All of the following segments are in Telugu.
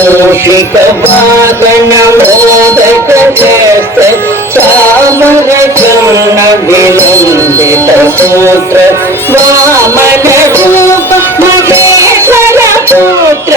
మూషిక వాదన మోదక చేస్తే చామర చరణ విలంబిత సూత్ర వామన రూప మహేశ్వర పుత్ర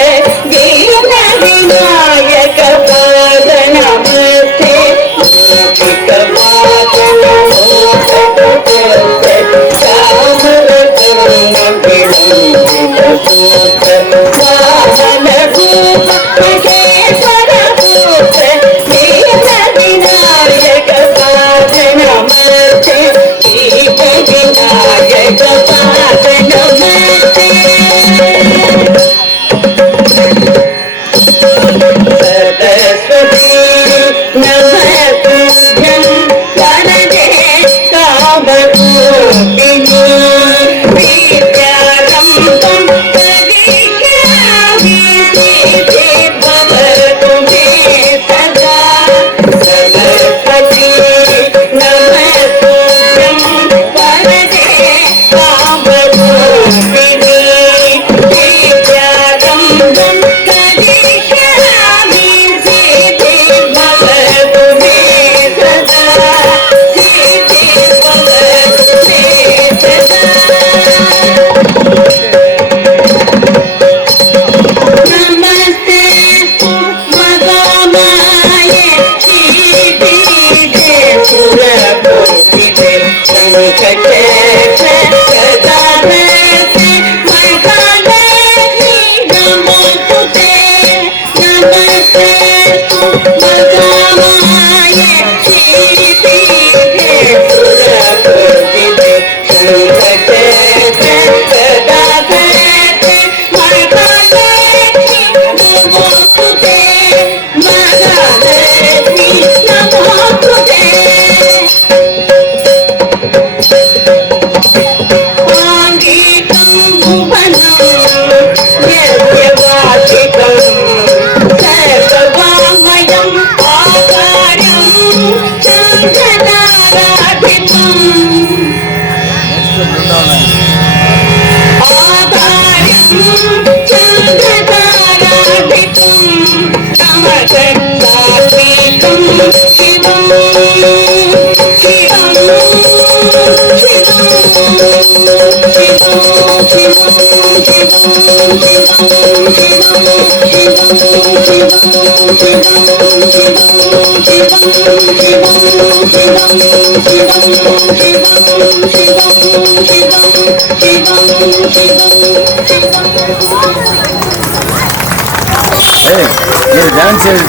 దీన వినాయక పాద నమస్తే మూషిక వాదన మోదక చేస్తే చామర చరణ విలంబిత సూత్ర వామన రూప మహేశ్వర పుత్ర దీన వినాయక పాద నమస్తే వినాయక పాద నమస్తే సరస్వతి నమస్తుభ్యం వరదే కామరూపిణి విద్యారంభం పరిగ్రహామి సిద్ధి భవతు మే సదా సరస్వతి నమస్తుభ్యం వరదే కామరూపిణి విద్యారంభం పరిగ్రహామి సిద్ధి భవతు మే సదా సిద్ధి భవతు మే సదా నమస్తే మగమాయ శ్రీపీఠే సురభూషితే సంకటే సదామస్తే మహాలక్ష్మి నమోస్తుతే నమస్తే మగమాయ శ్రీపీఠే సురభూషితే సంకటే సదామస్తే మహాలక్ష్మి నమోస్తుతే మహాలక్ష్మి నమోస్తుతే ఆంగికం భువనం యజ్ఞవాచికం సర్వవామయం ఆకారం చంద్రతారాధితం ఆకారం చంద్రతారాధితం సమసత్తాత్మికం శివం శివం మీరు డాన్స్ చేస్తే